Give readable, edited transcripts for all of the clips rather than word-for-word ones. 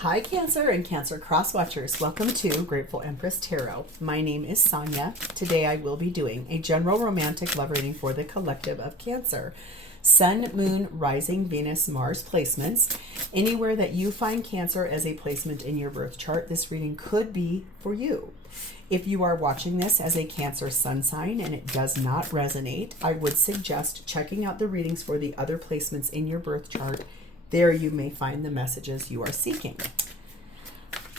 Hi, Cancer and Cancer Crosswatchers. Welcome to Grateful Empress Tarot. My name is Sonia. Today I will be doing a general romantic love reading for the collective of Cancer. Sun, Moon, Rising, Venus, Mars placements. Anywhere that you find Cancer as a placement in your birth chart, this reading could be for you. If you are watching this as a Cancer sun sign and it does not resonate, I would suggest checking out the readings for the other placements in your birth chart. There you may find the messages you are seeking.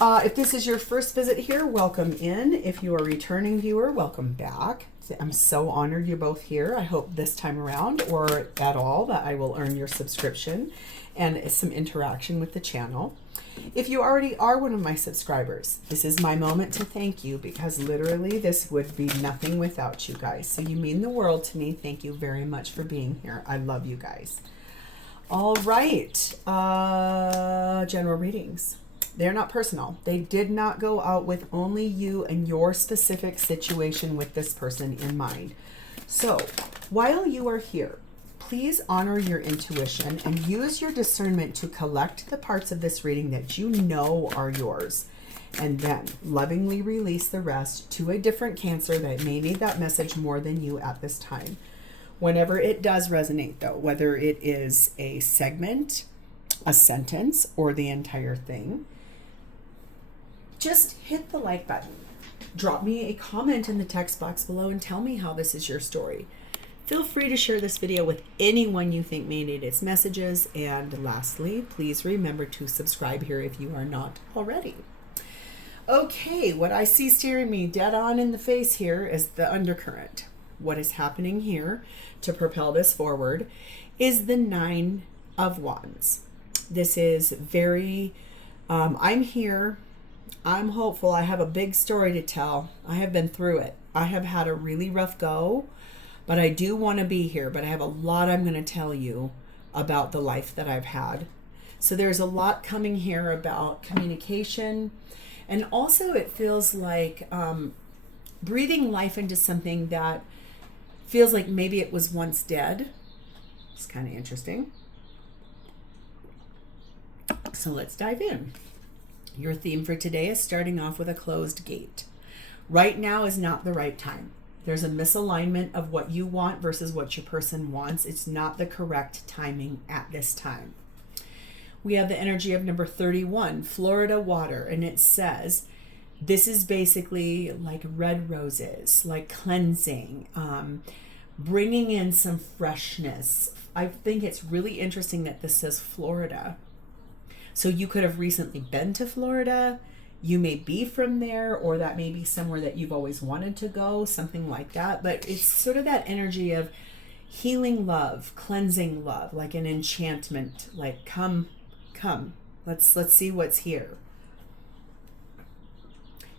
If this is your first visit here, welcome in. If you are a returning viewer, welcome back. I'm so honored you're both here. I hope this time around or at all that I will earn your subscription and some interaction with the channel. If you already are one of my subscribers, this is my moment to thank you because literally this would be nothing without you guys. So you mean the world to me. Thank you very much for being here. I love you guys. All right, general readings. They're not personal. They did not go out with only you and your specific situation with this person in mind. So while you are here, please honor your intuition and use your discernment to collect the parts of this reading that you know are yours. And then lovingly release the rest to a different Cancer that may need that message more than you at this time. Whenever it does resonate, though, whether it is a segment, a sentence, or the entire thing, just hit the like button. Drop me a comment in the text box below and tell me how this is your story. Feel free to share this video with anyone you think may need its messages. And lastly, please remember to subscribe here if you are not already. Okay, what I see staring me dead on in the face here is the undercurrent. What is happening here to propel this forward is the Nine of Wands. This is very, I'm here. I'm hopeful. I have a big story to tell. I have been through it. I have had a really rough go, but I do want to be here. But I have a lot I'm going to tell you about the life that I've had. So there's a lot coming here about communication. And also it feels like breathing life into something that feels like maybe it was once dead. It's kind of interesting. So let's dive in. Your theme for today is starting off with a closed gate. Right now is not the right time. There's a misalignment of what you want versus what your person wants. It's not the correct timing at this time. We have the energy of number 31, Florida water, and it says, this is basically like red roses, like cleansing, bringing in some freshness. I think it's really interesting that this says Florida. So you could have recently been to Florida. You may be from there, or that may be somewhere that you've always wanted to go, something like that. But it's sort of that energy of healing love, cleansing love, like an enchantment, like come, let's see what's here.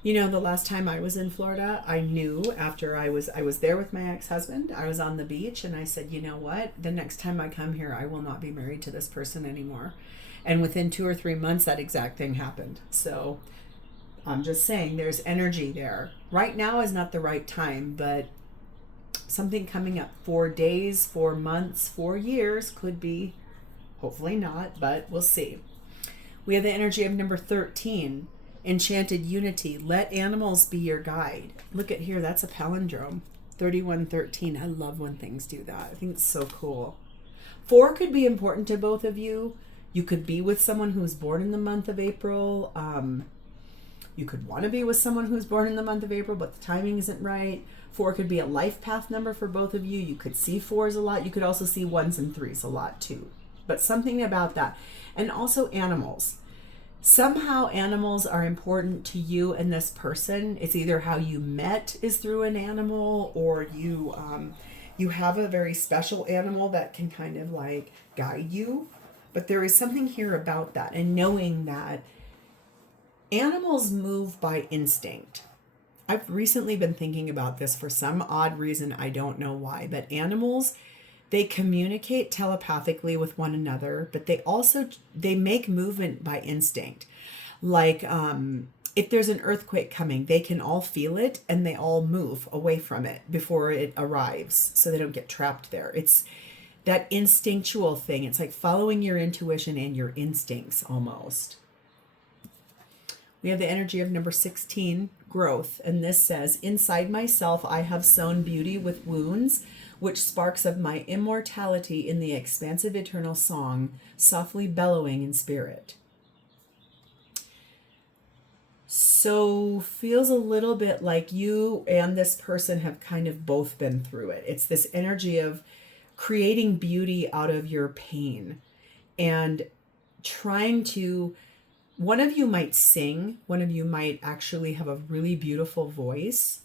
You know, the last time I was in Florida, I knew after I was there with my ex-husband, I was on the beach and I said, you know what? The next time I come here, I will not be married to this person anymore. And within 2 or 3 months, that exact thing happened. So I'm just saying there's energy there. Right now is not the right time, but something coming up 4 days, 4 months, 4 years could be, hopefully not, but we'll see. We have the energy of number 13. Enchanted unity. Let animals be your guide. Look at here. That's a palindrome. 3113. I love when things do that. I think it's so cool. 4 could be important to both of you. You could be with someone who's born in the month of April. You could want to be with someone who's born in the month of April, but the timing isn't right. 4 could be a life path number for both of you. You could see 4s a lot. You could also see 1s and 3s a lot too. But something about that. And also animals. Somehow animals are important to you and this person. It's either how you met is through an animal, or you have a very special animal that can kind of like guide you. But there is something here about that, and knowing that animals move by instinct. I've recently been thinking about this for some odd reason. I don't know why, but animals, they communicate telepathically with one another, but they make movement by instinct. Like if there's an earthquake coming, they can all feel it and they all move away from it before it arrives so they don't get trapped there. It's that instinctual thing. It's like following your intuition and your instincts almost. We have the energy of number 16, growth. And this says, inside myself, I have sown beauty with wounds, which sparks of my immortality in the expansive eternal song, softly bellowing in spirit. So feels a little bit like you and this person have kind of both been through it. It's this energy of creating beauty out of your pain and trying to, one of you might sing, one of you might actually have a really beautiful voice,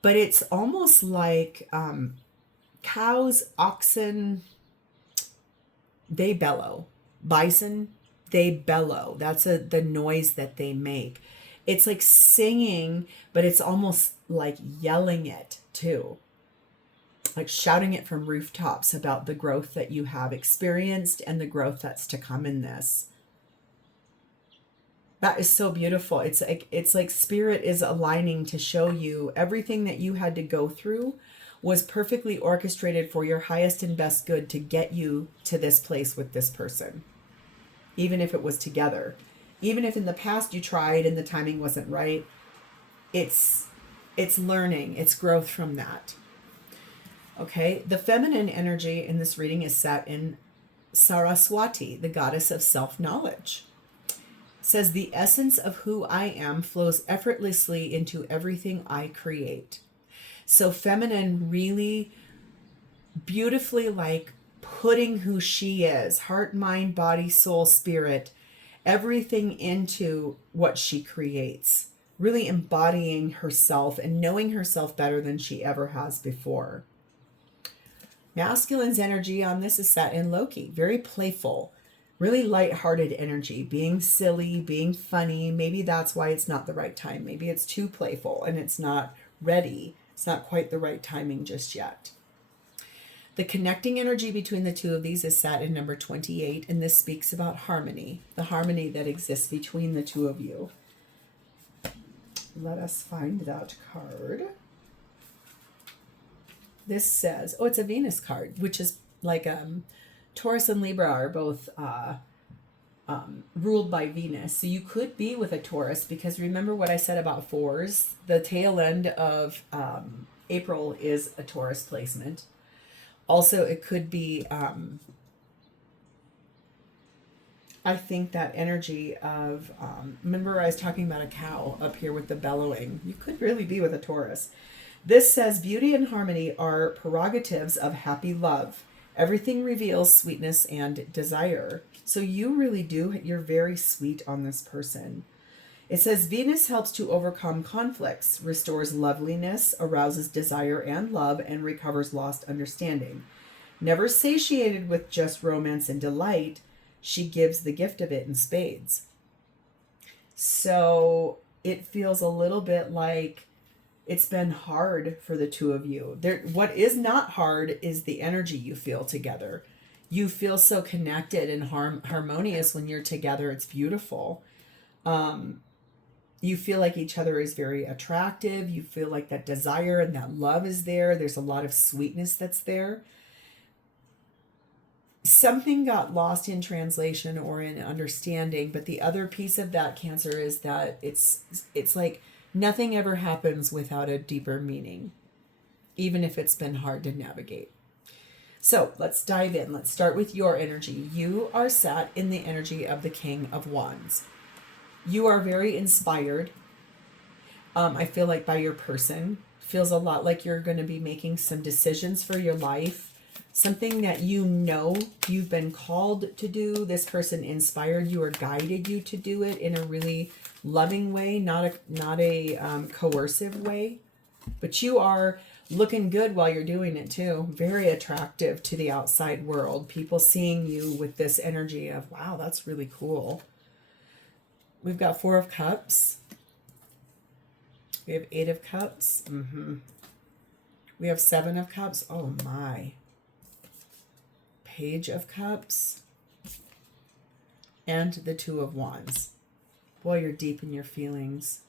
but it's almost like cows, oxen, they bellow. Bison, they bellow. That's the noise that they make. It's like singing, but it's almost like yelling it too. Like shouting it from rooftops about the growth that you have experienced and the growth that's to come in this. That is so beautiful. It's like spirit is aligning to show you everything that you had to go through was perfectly orchestrated for your highest and best good to get you to this place with this person. Even if it was together. Even if in the past you tried and the timing wasn't right, it's learning, it's growth from that. Okay, the feminine energy in this reading is set in Saraswati, the goddess of self-knowledge. It says, the essence of who I am flows effortlessly into everything I create. So feminine really beautifully like putting who she is, heart, mind, body, soul, spirit, everything into what she creates, really embodying herself and knowing herself better than she ever has before. Masculine's energy on this is set in Loki, very playful, really lighthearted energy, being silly, being funny. Maybe that's why it's not the right time. Maybe it's too playful and it's not ready. It's not quite the right timing just yet. The connecting energy between the two of these is set in number 28, and this speaks about harmony, the harmony that exists between the two of you. Let us find that card. This says, oh, it's a Venus card, which is like Taurus and Libra are both ruled by Venus. So you could be with a Taurus, because remember what I said about fours? The tail end of April is a Taurus placement. Also, it could be, I think that energy of, remember I was talking about a cow up here with the bellowing. You could really be with a Taurus. This says, beauty and harmony are prerogatives of happy love. Everything reveals sweetness and desire. So you really do, you're very sweet on this person. It says, Venus helps to overcome conflicts, restores loveliness, arouses desire and love, and recovers lost understanding. Never satiated with just romance and delight, she gives the gift of it in spades. So it feels a little bit like it's been hard for the two of you. What is not hard is the energy you feel together. You feel so connected and harmonious when you're together. It's beautiful. You feel like each other is very attractive. You feel like that desire and that love is there. There's a lot of sweetness that's there. Something got lost in translation or in understanding, but the other piece of that, Cancer, is that it's like nothing ever happens without a deeper meaning, even if it's been hard to navigate. So let's dive in. Let's start with your energy. You are sat in the energy of the King of Wands. You are very inspired. I feel like by your person. Feels a lot like you're going to be making some decisions for your life. Something that you know you've been called to do. This person inspired you or guided you to do it in a really loving way, not a coercive way. But you are looking good while you're doing it too. Very attractive to the outside world. People seeing you with this energy of, wow, that's really cool. We've got 4 of Cups. We have 8 of Cups. We have 7 of Cups. Oh my. Page of Cups. And the 2 of Wands. Boy, you're deep in your feelings.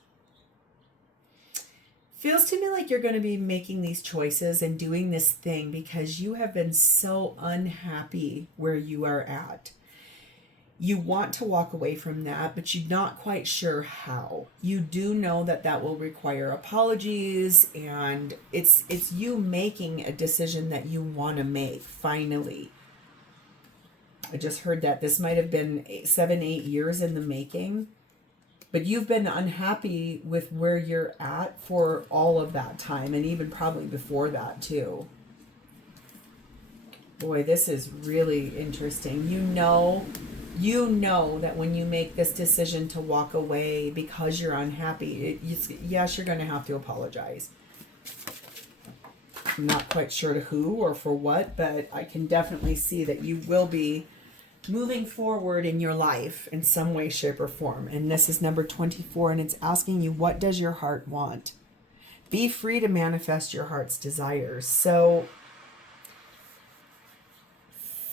Feels to me like you're going to be making these choices and doing this thing because you have been so unhappy where you are at. You want to walk away from that, but you're not quite sure how. You do know that that will require apologies, and it's you making a decision that you want to make, finally. I just heard that this might have been 7-8 years in the making, but you've been unhappy with where you're at for all of that time, and even probably before that too. Boy, this is really interesting. You know that when you make this decision to walk away because you're unhappy, yes, you're going to have to apologize. I'm not quite sure to who or for what, but I can definitely see that you will be moving forward in your life in some way, shape, or form. And this is number 24, and it's asking you, what does your heart want? Be free to manifest your heart's desires. So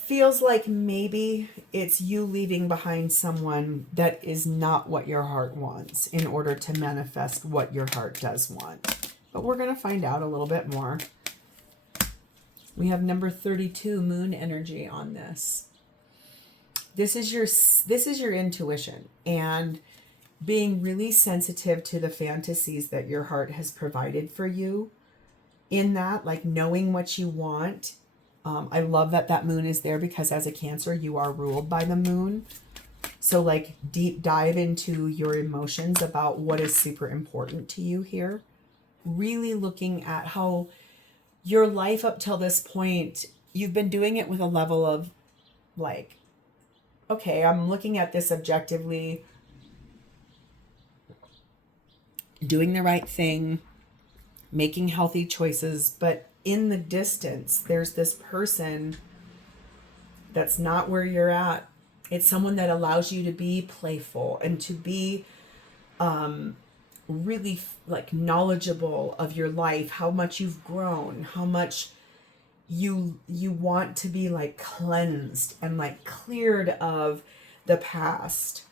feels like maybe it's you leaving behind someone that is not what your heart wants in order to manifest what your heart does want. But we're going to find out a little bit more. We have number 32, moon energy on this. This is your intuition and being really sensitive to the fantasies that your heart has provided for you in that, like knowing what you want. I love that moon is there because as a Cancer, you are ruled by the moon. So like deep dive into your emotions about what is super important to you here. Really looking at how your life up till this point, you've been doing it with a level of like, okay, I'm looking at this objectively, doing the right thing, making healthy choices, but in the distance, there's this person that's not where you're at. It's someone that allows you to be playful and to be really like knowledgeable of your life, how much you've grown, how much you want to be like cleansed and like cleared of the past.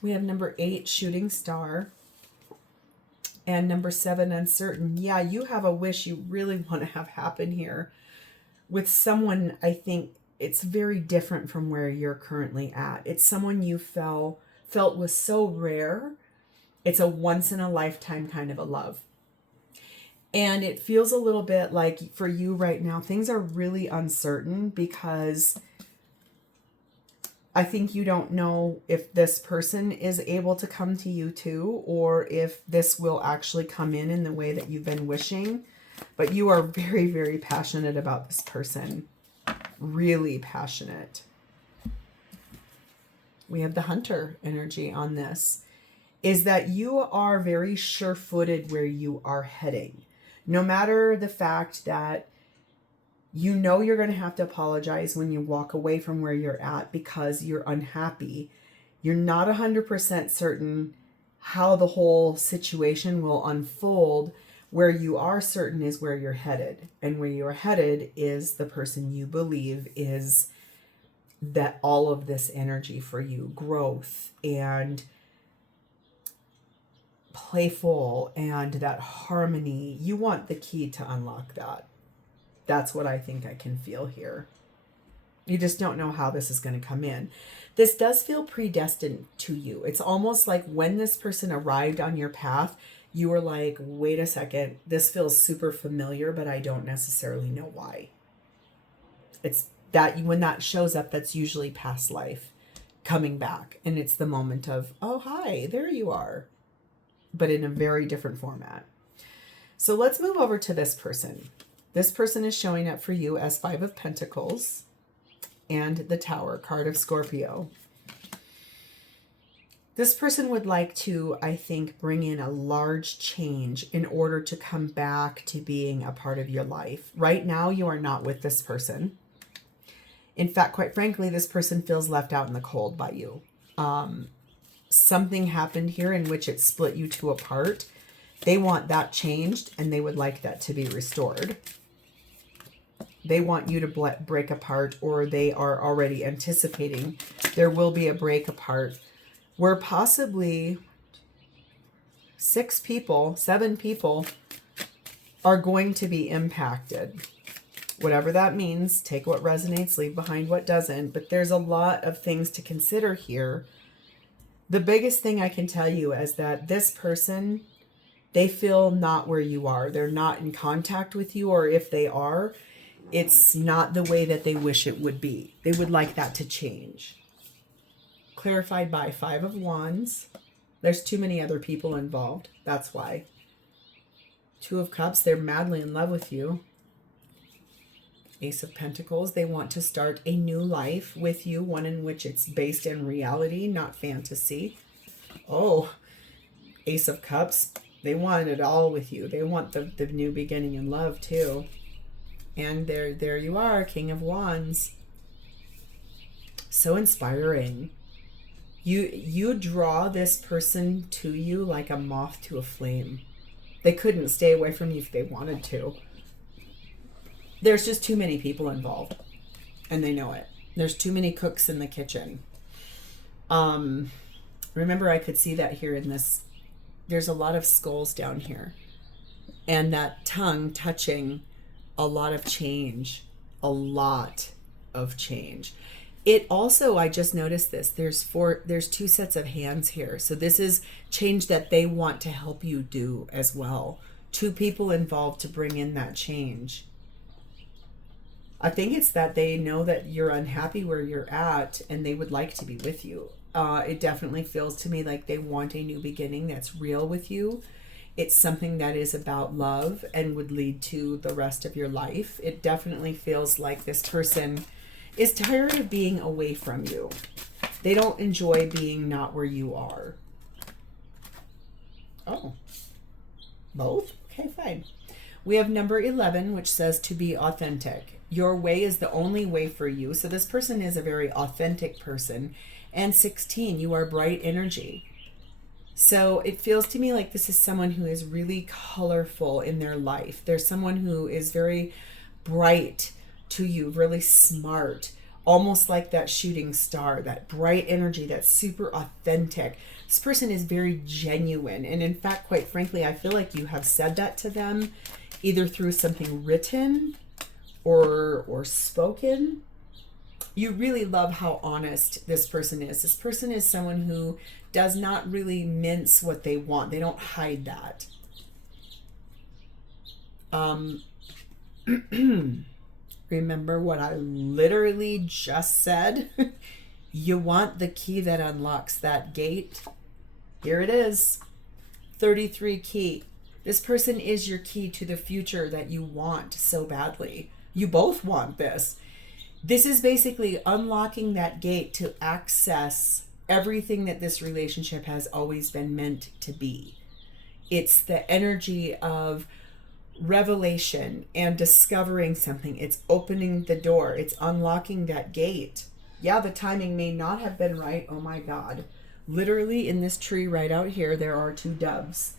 We have number 8, shooting star. And number 7, uncertain. Yeah, you have a wish you really want to have happen here with someone. I think it's very different from where you're currently at. It's someone you felt was so rare. It's a once in a lifetime kind of a love. And it feels a little bit like for you right now, things are really uncertain because I think you don't know if this person is able to come to you too, or if this will actually come in the way that you've been wishing. But you are very, very passionate about this person. Really passionate. We have the hunter energy on this. Is that you are very sure-footed where you are heading. No matter the fact that you know you're going to have to apologize when you walk away from where you're at because you're unhappy. You're not 100% certain how the whole situation will unfold. Where you are certain is where you're headed. And where you're headed is the person you believe is that all of this energy for you, growth and playful and that harmony. You want the key to unlock that. That's what I think I can feel here. You just don't know how this is going to come in. This does feel predestined to you. It's almost like when this person arrived on your path, you were like, wait a second, this feels super familiar, but I don't necessarily know why. It's that when that shows up, that's usually past life coming back. And it's the moment of, oh, hi, there you are. But in a very different format. So let's move over to this person. This person is showing up for you as 5 of Pentacles and the Tower, card of Scorpio. This person would like to, I think, bring in a large change in order to come back to being a part of your life. Right now, you are not with this person. In fact, quite frankly, this person feels left out in the cold by you. Something happened here in which it split you two apart. They want that changed and they would like that to be restored. They want you to break apart, or they are already anticipating there will be a break apart where possibly 7 people are going to be impacted. Whatever that means, take what resonates, leave behind what doesn't. But there's a lot of things to consider here. The biggest thing I can tell you is that this person, they feel not where you are. They're not in contact with you, or if they are, it's not the way that they wish it would be. They would like that to change. Clarified by 5 of Wands. There's too many other people involved. That's why. 2 of Cups, they're madly in love with you. Ace of Pentacles, they want to start a new life with you, one in which it's based in reality, not fantasy. Oh, Ace of Cups, they want it all with you. They want the new beginning in love too. And there you are, King of Wands. So inspiring. You draw this person to you like a moth to a flame. They couldn't stay away from you if they wanted to. There's just too many people involved, and they know it. There's too many cooks in the kitchen. Remember, I could see that here in this. There's a lot of skulls down here, and that tongue touching a lot of change. A lot of change. It also, I just noticed this. There's 2 sets of hands here. So this is change that they want to help you do as well. 2 people involved to bring in that change. I think it's that they know that you're unhappy where you're at and they would like to be with you. It definitely feels to me like they want a new beginning that's real with you. It's something that is about love and would lead to the rest of your life. It definitely feels like this person is tired of being away from you. They don't enjoy being not where you are. Oh, both? Okay, fine. We have number 11, which says to be authentic. Your way is the only way for you. So this person is a very authentic person. And 16, you are bright energy. So it feels to me like this is someone who is really colorful in their life. There's someone who is very bright to you, really smart, almost like that shooting star, that bright energy, that's super authentic. This person is very genuine. And in fact, quite frankly, I feel like you have said that to them either through something written or spoken. You really love how honest this person is. This person is someone who does not really mince what they want. They don't hide that. Remember what I literally just said? You want the key that unlocks that gate? Here it is. 33 key. This person is your key to the future that you want so badly. You both want this. This is basically unlocking that gate to access everything that this relationship has always been meant to be. It's the energy of revelation and discovering something. It's opening the door. It's unlocking that gate. Yeah, the timing may not have been right. Oh my God. Literally in this tree right out here, there are 2 doves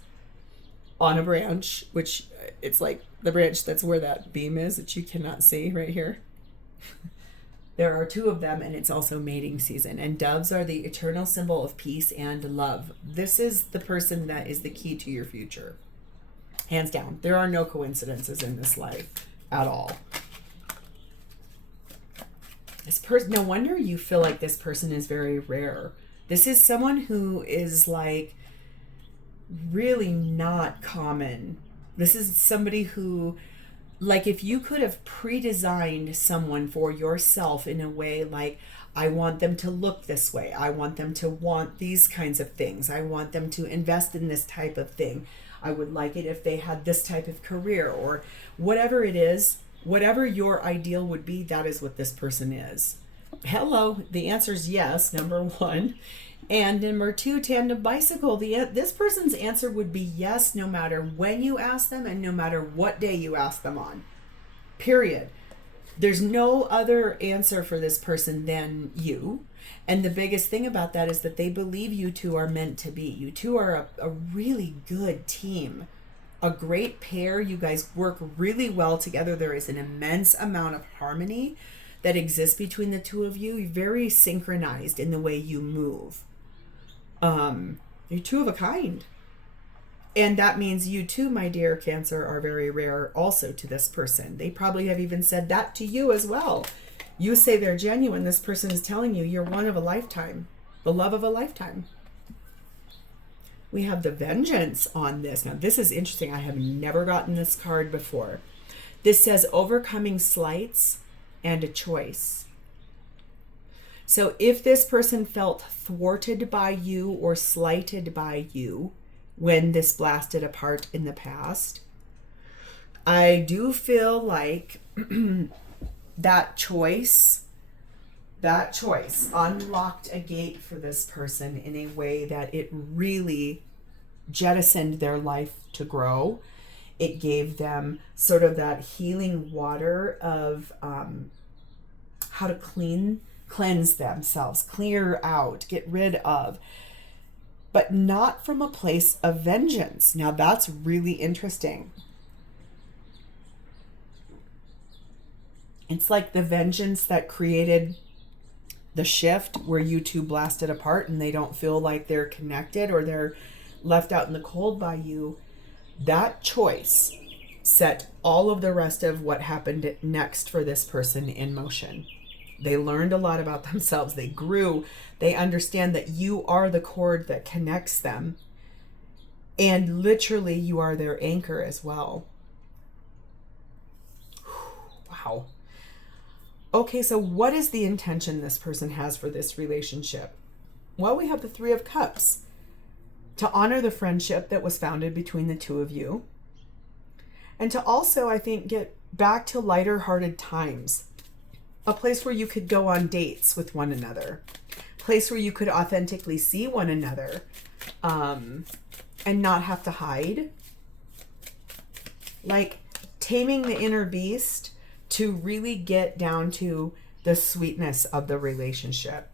on a branch, which it's like the branch that's where that beam is that you cannot see right here. There are 2 of them, and it's also mating season. And doves are the eternal symbol of peace and love. This is the person that is the key to your future. Hands down. There are no coincidences in this life at all. This person, no wonder you feel like this person is very rare. This is someone who is like really not common. This is somebody who, like, if you could have pre-designed someone for yourself in a way like, I want them to look this way. I want them to want these kinds of things. I want them to invest in this type of thing. I would like it if they had this type of career, or whatever it is, whatever your ideal would be, that is what this person is. Hello, the answer is yes, number 1. And number 2, tandem bicycle. This person's answer would be yes, no matter when you ask them and no matter what day you ask them on. Period. There's no other answer for this person than you. And the biggest thing about that is that they believe you 2 are meant to be. You 2 are a really good team, a great pair. You guys work really well together. There is an immense amount of harmony that exists between the 2 of you. You're very synchronized in the way you move. You're 2 of a kind. And that means you too, my dear Cancer, are very rare also to this person. They probably have even said that to you as well. You say they're genuine. This person is telling you you're one of a lifetime, the love of a lifetime. We have the Vengeance on this. Now, this is interesting. I have never gotten this card before. This says overcoming slights and a choice. So if this person felt thwarted by you or slighted by you when this blasted apart in the past, I do feel like that choice unlocked a gate for this person in a way that it really jettisoned their life to grow. It gave them sort of that healing water of how to cleanse themselves, clear out, get rid of, but not from a place of vengeance. Now that's really interesting. It's like the vengeance that created the shift where you two blasted apart and they don't feel like they're connected or they're left out in the cold by you. That choice set all of the rest of what happened next for this person in motion. They learned a lot about themselves. They grew. They understand that you are the cord that connects them. And literally you are their anchor as well. Wow. Okay, so what is the intention this person has for this relationship? Well, we have the Three of Cups. To honor the friendship that was founded between the two of you. And to also, I think, get back to lighter-hearted times. A place where you could go on dates with one another. A place where you could authentically see one another. And not have to hide. Like taming the inner beast to really get down to the sweetness of the relationship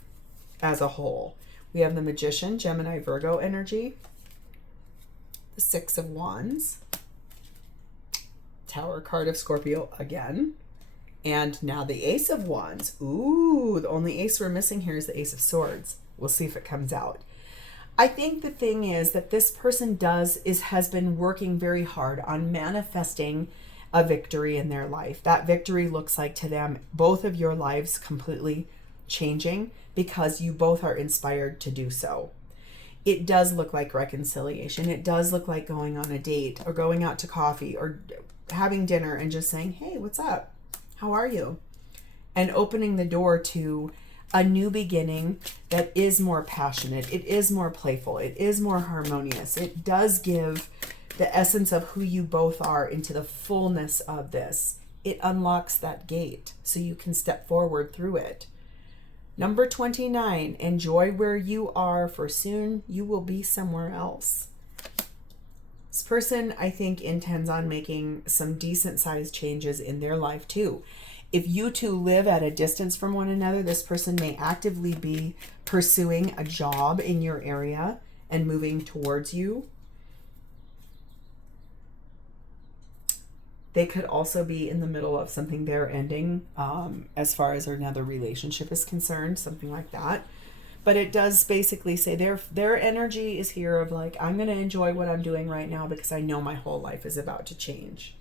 as a whole. We have the Magician, Gemini, Virgo energy. The Six of Wands. Tower card of Scorpio again. And now the Ace of Wands. Ooh, the only ace we're missing here is the Ace of Swords. We'll see if it comes out. I think the thing is that this person has been working very hard on manifesting a victory in their life. That victory looks like to them both of your lives completely changing because you both are inspired to do so. It does look like reconciliation. It does look like going on a date or going out to coffee or having dinner and just saying, hey, what's up? How are you? And opening the door to a new beginning that is more passionate. It is more playful. It is more harmonious. It does give the essence of who you both are into the fullness of this. It unlocks that gate so you can step forward through it. Number 29, enjoy where you are, for soon you will be somewhere else. This person, I think, intends on making some decent sized changes in their life too. If you two live at a distance from one another, this person may actively be pursuing a job in your area and moving towards you. They could also be in the middle of something they're ending as far as another relationship is concerned, something like that. But it does basically say their energy is here of like, I'm going to enjoy what I'm doing right now because I know my whole life is about to change.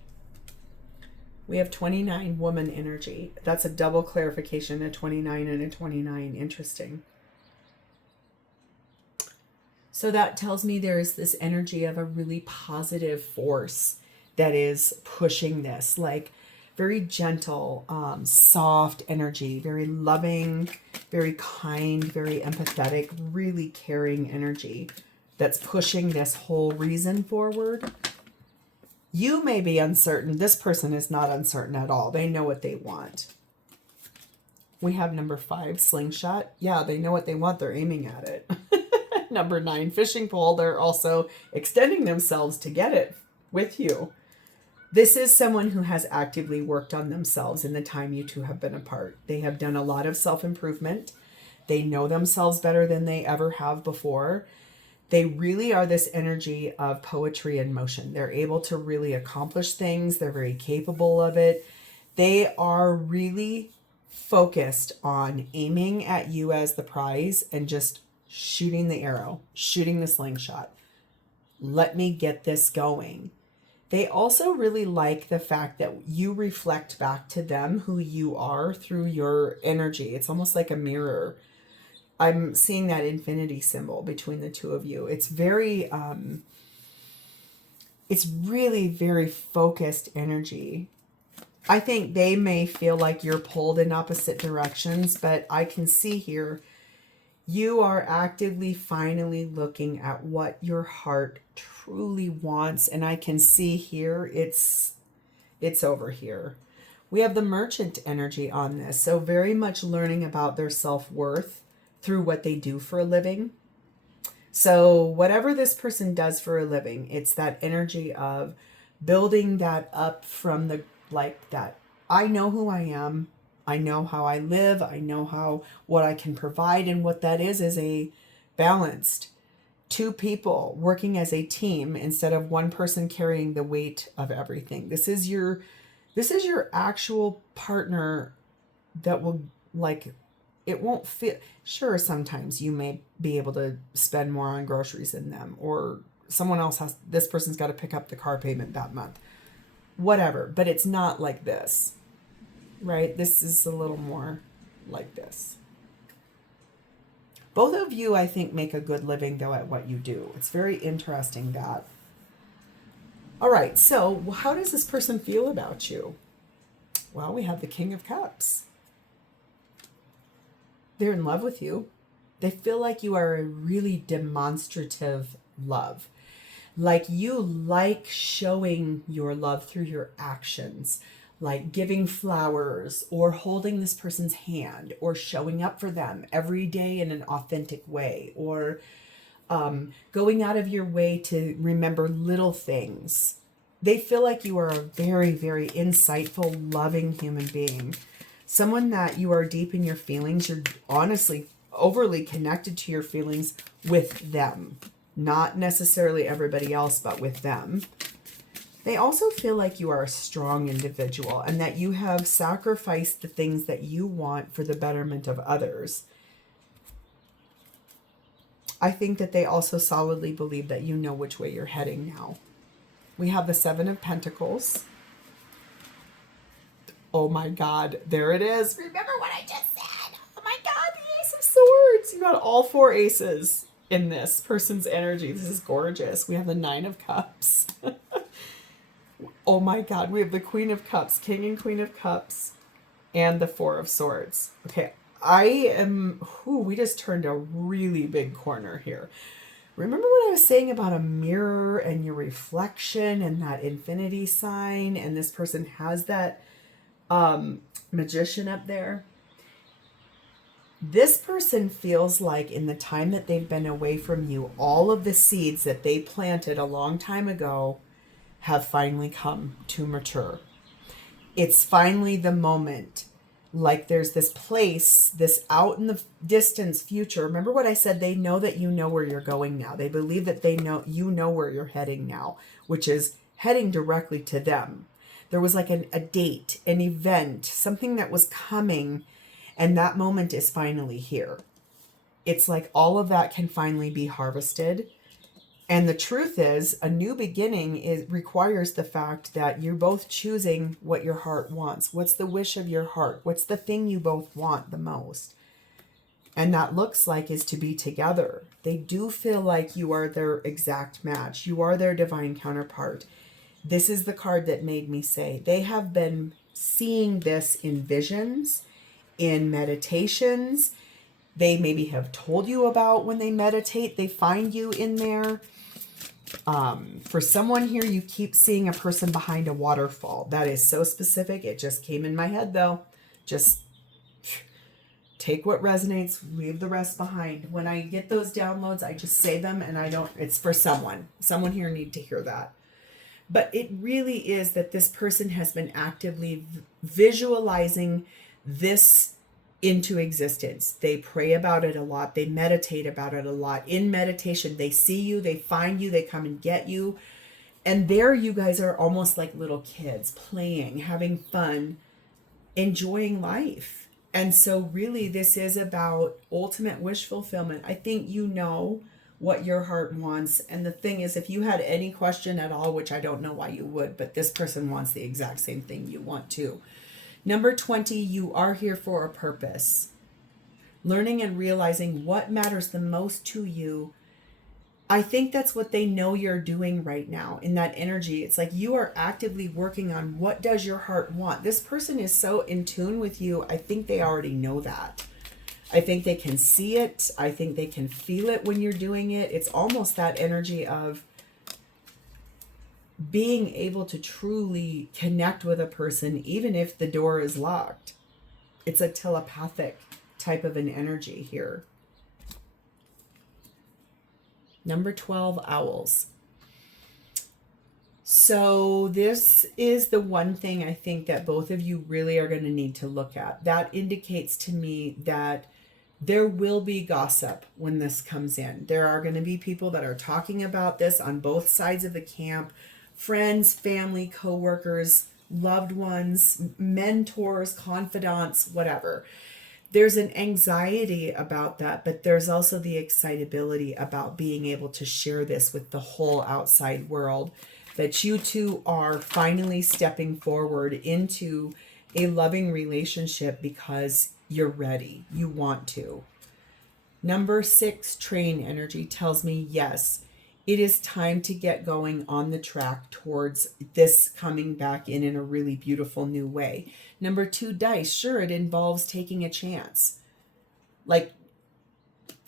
We have 29, woman energy. That's a double clarification, a 29 and a 29. Interesting. So that tells me there is this energy of a really positive force that is pushing this, like very gentle, soft energy, very loving, very kind, very empathetic, really caring energy that's pushing this whole reason forward. You may be uncertain. This person is not uncertain at all. They know what they want. We have number 5, slingshot. Yeah, they know what they want. They're aiming at it. Number 9, fishing pole. They're also extending themselves to get it with you. This is someone who has actively worked on themselves in the time you two have been apart. They have done a lot of self-improvement. They know themselves better than they ever have before. They really are this energy of poetry in motion. They're able to really accomplish things. They're very capable of it. They are really focused on aiming at you as the prize and just shooting the arrow, shooting the slingshot. let me get this going. They also really like the fact that you reflect back to them who you are through your energy. It's almost like a mirror. I'm seeing that infinity symbol between the two of you. It's very, it's really very focused energy. I think they may feel like you're pulled in opposite directions, but I can see here you are actively finally looking at what your heart truly wants. And I can see here it's over here. We have the merchant energy on this. So very much learning about their self-worth through what they do for a living. So whatever this person does for a living, it's that energy of building that up from the, like that, I know who I am. I know how I live. I know what I can provide. And what that is a balanced two people working as a team instead of one person carrying the weight of everything. This is your actual partner that will, like, it won't feel, sure, sometimes you may be able to spend more on groceries than them, or someone else this person's got to pick up the car payment that month, whatever, but it's not like this. Right? This is a little more like this. Both of you, I think, make a good living, though, at what you do. It's very interesting that. All right, so how does this person feel about you? Well, we have the King of Cups. They're in love with you. They feel like you are a really demonstrative love. Like you like showing your love through your actions. Like giving flowers or holding this person's hand or showing up for them every day in an authentic way, or going out of your way to remember little things. They feel like you are a very, very insightful, loving human being. Someone that you are deep in your feelings. You're honestly overly connected to your feelings with them. Not necessarily everybody else, but with them. They also feel like you are a strong individual and that you have sacrificed the things that you want for the betterment of others. I think that they also solidly believe that you know which way you're heading now. We have the Seven of Pentacles. Oh my God, there it is. Remember what I just said. Oh my God, the Ace of Swords. You got all four aces in this person's energy. This is gorgeous. We have the Nine of Cups. Oh my God, we have the Queen of Cups, King and Queen of Cups, and the Four of Swords. Okay, we just turned a really big corner here. Remember what I was saying about a mirror and your reflection and that infinity sign, and this person has that magician up there? This person feels like in the time that they've been away from you, all of the seeds that they planted a long time ago have finally come to mature. It's finally the moment. Like there's this place, this out in the distance future. Remember what I said? They know that you know where you're going now. They believe that they know you know where you're heading now, which is heading directly to them. There was like a date, an event, something that was coming, and that moment is finally here. It's like all of that can finally be harvested. And the truth is, a new beginning requires the fact that you're both choosing what your heart wants. What's the wish of your heart? What's the thing you both want the most? And that looks like is to be together. They do feel like you are their exact match. You are their divine counterpart. This is the card that made me say they have been seeing this in visions, in meditations. They maybe have told you about when they meditate. They find you in there. For someone here, you keep seeing a person behind a waterfall. That is so specific. It just came in my head, though. Just take what resonates, leave the rest behind. When I get those downloads, I just say them, and I don't, it's for someone. Someone here need to hear that. But it really is that this person has been actively visualizing this into existence. They pray about it a lot. They meditate about it a lot. In meditation, they see you, they find you, they come and get you. And there you guys are almost like little kids playing, having fun, enjoying life. And so really this is about ultimate wish fulfillment. I think you know what your heart wants. And the thing is, if you had any question at all, which I don't know why you would, but this person wants the exact same thing you want too. Number 20, you are here for a purpose. Learning and realizing what matters the most to you. I think that's what they know you're doing right now in that energy. It's like you are actively working on what does your heart want. This person is so in tune with you. I think they already know that. I think they can see it. I think they can feel it when you're doing it. It's almost that energy of being able to truly connect with a person, even if the door is locked. It's a telepathic type of an energy here. Number 12, owls. So this is the one thing I think that both of you really are going to need to look at. That indicates to me that there will be gossip when this comes in. There are going to be people that are talking about this on both sides of the camp. Friends, family, coworkers, loved ones, mentors, confidants, whatever. There's an anxiety about that, but there's also the excitability about being able to share this with the whole outside world, that you two are finally stepping forward into a loving relationship because you're ready. You want to. Number 6, train energy tells me, yes, it is time to get going on the track towards this coming back in a really beautiful new way. Number 2, dice. Sure, it involves taking a chance. Like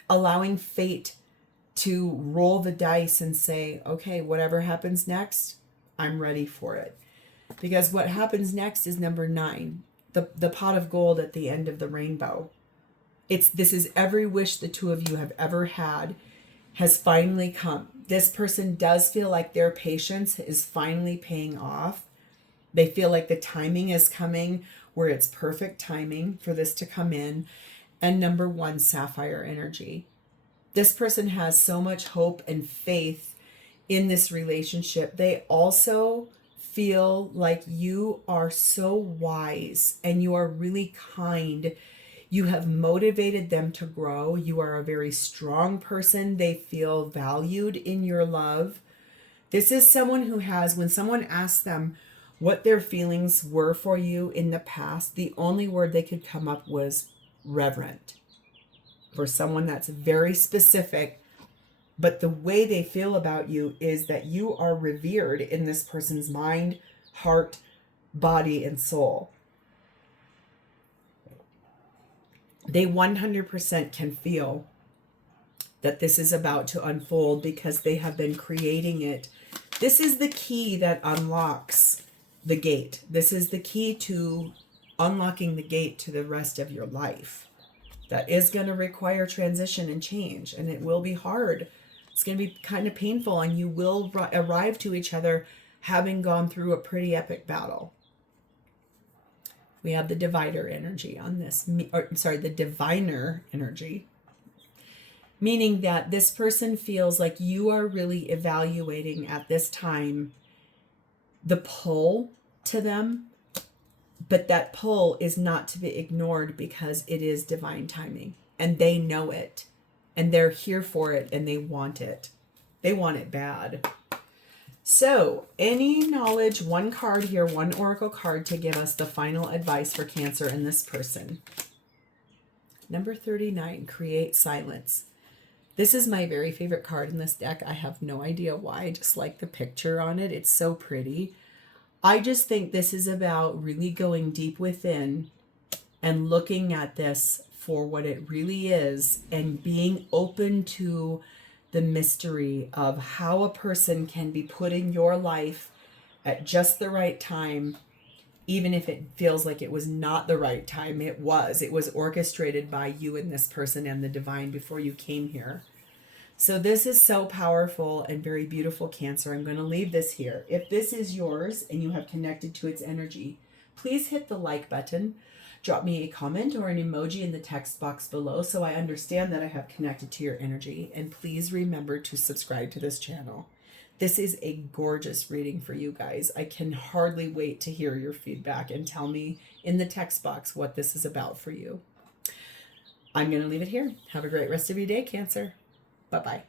allowing fate to roll the dice and say, okay, whatever happens next, I'm ready for it. Because what happens next is number 9, the pot of gold at the end of the rainbow. This is every wish the two of you have ever had has finally come. This person does feel like their patience is finally paying off. They feel like the timing is coming where it's perfect timing for this to come in. And number 1, sapphire energy. This person has so much hope and faith in this relationship. They also feel like you are so wise and you are really kind. You have motivated them to grow. You are a very strong person. They feel valued in your love. This is someone who has, when someone asks them what their feelings were for you in the past, the only word they could come up was reverent. For someone that's very specific, but the way they feel about you is that you are revered in this person's mind, heart, body, and soul. They 100% can feel that this is about to unfold because they have been creating it. This is the key that unlocks the gate. This is the key to unlocking the gate to the rest of your life. That is going to require transition and change, and it will be hard. It's going to be kind of painful, and you will arrive to each other having gone through a pretty epic battle. We have the divider energy on this, the diviner energy, meaning that this person feels like you are really evaluating at this time the pull to them, but that pull is not to be ignored because it is divine timing, and they know it, and they're here for it, and they want it. They want it bad. So, any knowledge, one card here, one oracle card to give us the final advice for Cancer and this person. Number 39, create silence. This is my very favorite card in this deck. I have no idea why. I just like the picture on it. It's so pretty. I just think this is about really going deep within and looking at this for what it really is and being open to the mystery of how a person can be put in your life at just the right time, even if it feels like it was not the right time. It was orchestrated by you and this person and the divine before you came here. So this is so powerful and very beautiful, Cancer. I'm going to leave this here. If this is yours and you have connected to its energy, please hit the like button. Drop me a comment or an emoji in the text box below so I understand that I have connected to your energy. And please remember to subscribe to this channel. This is a gorgeous reading for you guys. I can hardly wait to hear your feedback and tell me in the text box what this is about for you. I'm going to leave it here. Have a great rest of your day, Cancer. Bye-bye.